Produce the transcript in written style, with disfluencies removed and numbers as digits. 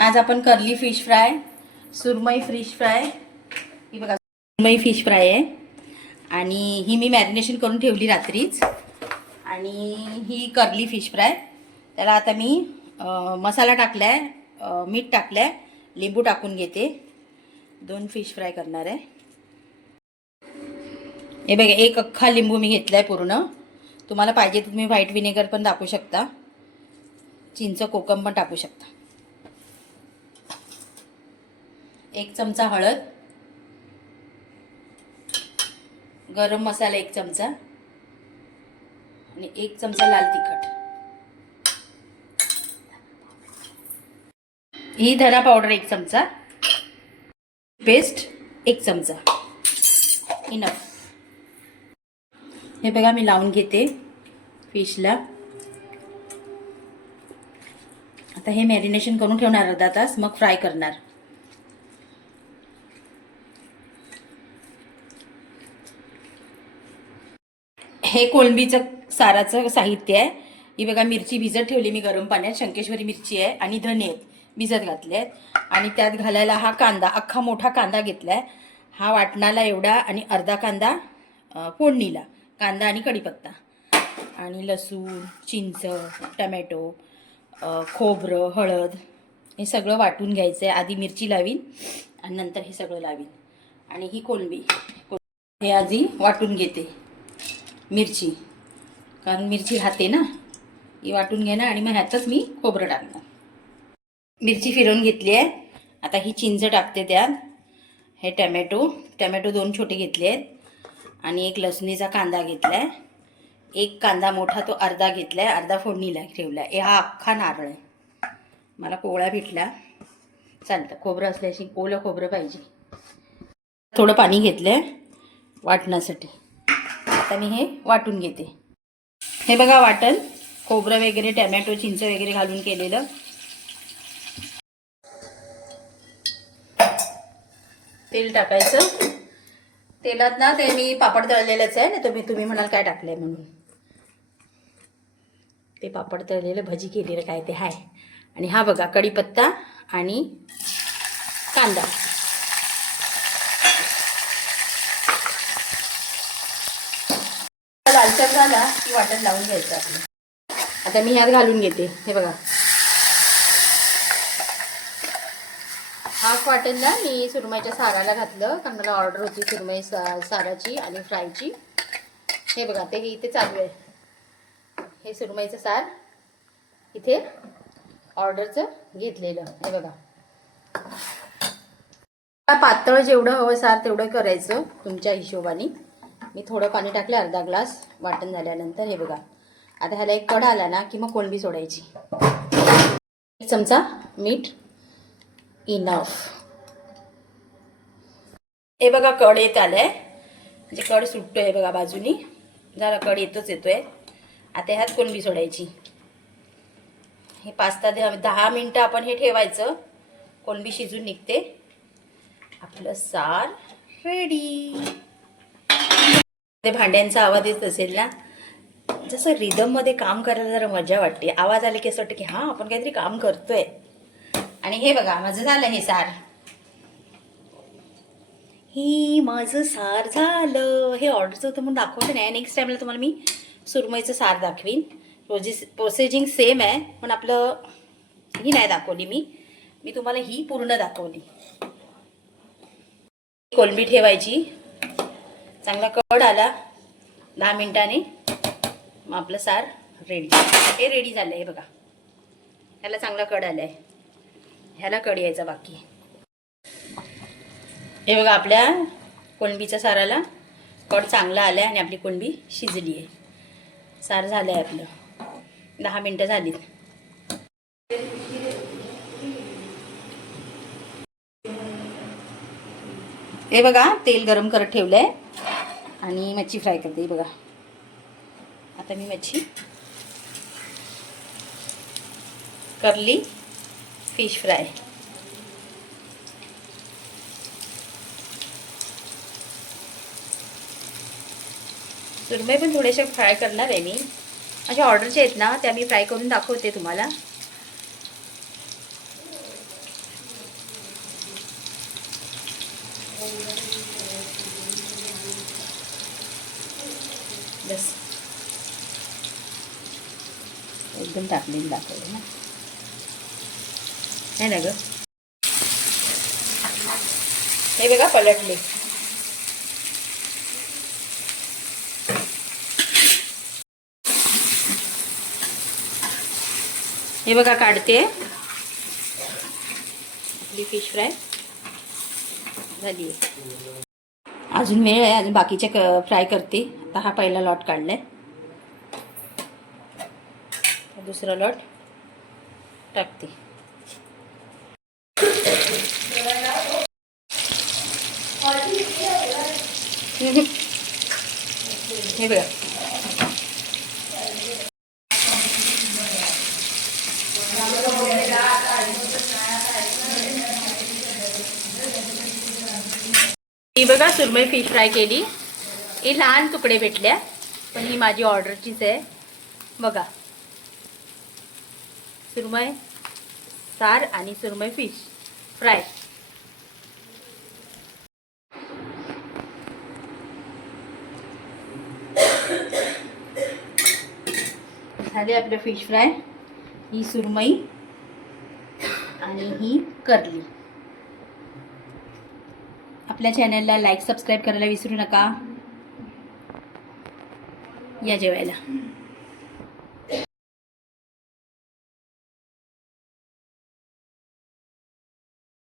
आज आपण curly fish fry, सुरमई fish fry, ही बघा सुरमई फिश फ्राय आहे आणि ही मी मॅरिनेशन करून ठेवली रात्रीच. आणि ही कर्ली फिश फ्राय, त्याला आता मी मसाला टाकलाय, मीठ टाकलंय, लिंबू टाकून घेते. 2 फिश फ्राय करणार आहे. हे बघा, एक अख्खा लिंबू मी घेतलाय पूर्ण. तुम्हाला पाहिजे तर तुम्ही व्हाईट विनेगर पण टाकू शकता, चिंच कोकम पण टाकू शकता. 1 चमचा हळद, गरम मसाला 1 चमचा आणि 1 चमचा लाल तिखट. ही धना पावडर 1 चमचा, पेस्ट 1 चमचा. इनफ. हे बघा मी लावून घेते फिशला. आता हे मॅरिनेशन करून ठेवणार अर्धा तास, मग फ्राय करणार. हे कोळंबीचं साराचं साहित्य आहे. ही बघा मिरची भिजत ठेवली मी गरम पाण्यात, शंकेश्वरी मिरची आहे आणि धने आहेत भिजत घातले आहेत. आणि त्यात घालायला हा कांदा, अख्खा मोठा कांदा घेतलाय, हा वाटणाला एवढा, आणि अर्धा कांदा फोडणीला, कांदा आणि कढीपत्ता आणि लसूण, चिंच, टमॅटो, खोबरं, हळद, हे सगळं वाटून घ्यायचं आहे. आधी मिरची लावीन आणि नंतर हे सगळं लावीन. आणि ही कोळंबी हे आधी वाटून घेते, मिरची, कारण मिरची राहते ना, ही वाटून घेणार आणि मग ह्यातच मी खोबरं टाकणार. मिरची फिरवून घेतली आहे. आता ही चिंच टाकते त्यात. हे टमॅटो 2 छोटे घेतले आहेत आणि 1 लसणीचा कांदा घेतला आहे. 1 कांदा मोठा तो अर्धा घेतला आहे, अर्धा फोडणीला ठेवला आहे. हा अख्खा नारळ आहे, मला कोवळा भेटला चालतं, खोबरं असल्याशी ओलं खोबरं पाहिजे. थोडं पाणी घेतलं आहे वाटण्यासाठी. आता मी हे वाटून घेते. हे बघा वाटण, खोबरं वगैरे, टमॅटो, चिंच वगैरे घालून केलेलं. तेल टाकायचं. तेलात ना ते मी पापड तळलेलंच आहे ना, तुम्ही म्हणाल काय टाकलंय म्हणून. ते पापड तळलेलं, भजी केलेलं काय ते आहे. आणि हा बघा कढीपत्ता आणि कांदा. लालसर झाला की वाटण लावून घ्यायचं आपलं. आता मी ह्यात घालून घेते. हे बघा हाफ वाटणला मी सुरमईच्या साराला घातलं, कारण मला ऑर्डर होती सुरमई साराची आणि फ्रायची. हे बघा ते इथे चालू आहे, हे सुरमईचं सार इथे ऑर्डरचं घेतलेलं. हे बघा पातळ जेवढं हवं सार तेवढं करायचं तुमच्या हिशोबाने. मी थोडं पाणी टाकलं, अर्धा ग्लास वाटण झाल्यानंतर. हे बघा आता ह्याला एक कड आला ना की मग कोळंबी सोडायची. 1 चमचा मीठ, इनफ. हे बघा कड येत आलंय, म्हणजे कड सुटतोय बघा बाजूनी, झाला कड येतोय. आता ह्यात कोळंबी सोडायची. हे 5 ते 10 मिनटं आपण हे ठेवायचं, कोळंबी शिजून निघते. आपलं सार रेडी. ते भांड्यांचा आवाज येत असेल ना, जसं रिदममध्ये काम करायला जरा मजा वाटते. आवाज आले की असं वाटतं की हां आपण काहीतरी काम करतोय. आणि हे बघा माझं झालं हे सार. ही माझं सार झालं. हे ऑर्डरचं होतं म्हणून दाखवलं नाही. नेक्स्ट टाईमला तुम्हाला मी सुरमईचं सार दाखवीन. प्रोसेसिंग सेम आहे, पण आपलं ही नाही दाखवली मी तुम्हाला ही पूर्ण दाखवली. कोळंबी ठेवायची, चांगला कड आला 10 मिनिटांनी, मग आपलं सार रेडी. हे रेडी झालं आहे बघा. ह्याला चांगला कड आला आहे, ह्याला कड यायचा बाकी. हे बघा आपल्या कोळंबीच्या साराला कड चांगला आला आहे आणि आपली कोळंबी शिजली आहे. सार झालं आहे आपलं. 10 मिनटं झालीत. हे बघा तेल गरम करत ठेवलं आहे आणि मच्छी फ्राय करते. बघा आता मी मच्छी, कर्ली फिश फ्राय. सुरमई पण थोडेसे फ्राय करणार आहे मी. अशा ऑर्डरचे आहेत ना, त्या मी फ्राय करून दाखवते तुम्हाला. बस एकदम टाकलेली दाखवलं ना, है ना ग. हे बघा पलटले. हे बघा काढते आपली फिश फ्राय झाली. अजून वेळ आहे, अजून बाकीचे फ्राय करते. आता हा पहिला लॉट काढलाय, दुसरा लॉट टाकते. हे बघा ही बघा सुरमई फिश फ्राय केली. ही लहान तुकडे भेटल्या, पण ही माझी ऑर्डरचीच आहे. बघा सुरमई सार आणि सुरमई फिश फ्राय. झाले आपलं फिश फ्राय. ही सुरमई आणि ही करली. आपल्या चॅनलला लाईक सबस्क्राईब करायला विसरू नका. या जेवायला.